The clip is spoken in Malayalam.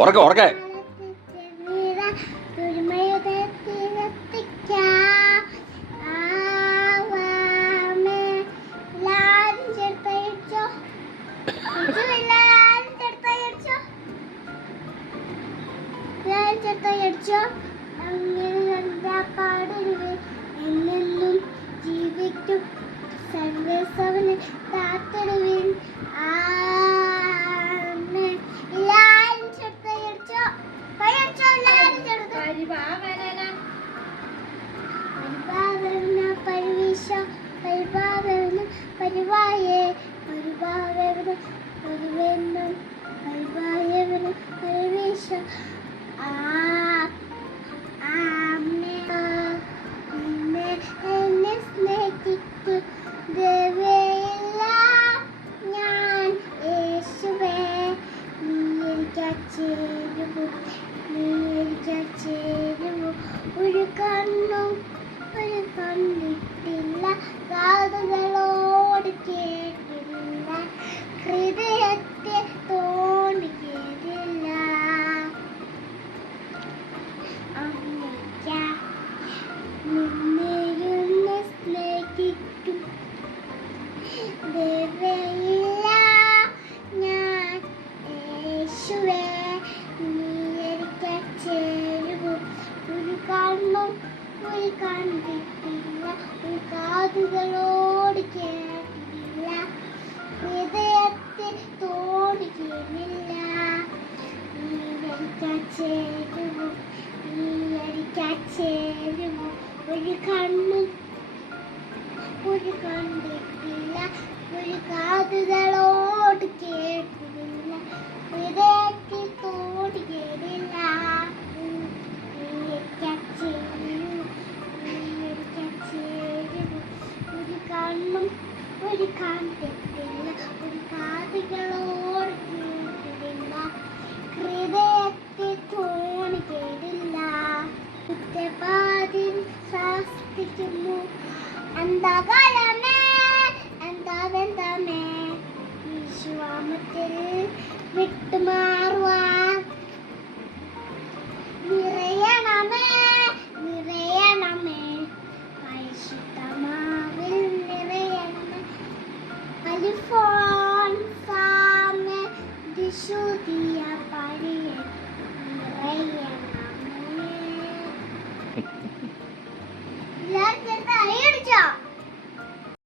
ഉറക്കെ ഉറക്കെ ജീവിക്കും സർവേസവന് കാത്തിടുവിൻ. എല്ലാരും ചെറുത്തയടിച്ചോ, കൈയടിച്ചോ, എല്ലാരും ചെറുത്ത് പരിഭാവന പരിവീശ പരിഭാവന പരിവായേ പരിഭാവന പരിവേന്നം പരിവായവന പരിവീശ എന്നെ സ്നേഹിക്കു ദേവേല ഞാൻ യേശുവേ, നീ ചേരുവോ, നീ ചേരുവോ. ഒരു കണ്ണും കണ്ടിട്ടില്ല, കാതുകളോട് കേട്ടില്ല, ഹൃദയത്തെ തോണ്ടി കേട്ടില്ല. നിന്നെയൊന്ന് സ്നേഹിക്കും ദേവയില്ല ഞാൻ യേശുവേ, നീ ചേരുവോ. ഒരു കണ്ണും കണ്ടിട്ടില്ല, ഒരു കാതുകളോട് കേട്ടില്ല, ഹൃദയത്തെ തോടി കേട്ടില്ല. നീ ചേരുവോ, നീ ചേരുവോ. ഒരു കണ്ണും കണ്ടിട്ടില്ല, ഒരു കാതുകളോട് കേട്ടില്ല, ഹൃദയത്തിൽ തോടി കേട്ടില്ല. ഒരു കണ്ണും കണ്ടിട്ടില്ല, ഒരു കാതുകളോട് കേട്ടില്ല, ഹൃദയത്തിൽ തോണി കേട്ടില്ല. കുറ്റവാദിൻ ശാസിക്കുന്നു അന്ധകാരമേ, എന്താവെന്തമേ വിശ്വാമത്തിൽ വിട്ടുമാറുവാൻ നിറയണമേ, നിറയണമേ പരിശുദ്ധമാവിൽ നിറയണമേ. അലിഫോൻ സാമേ ദിശുതി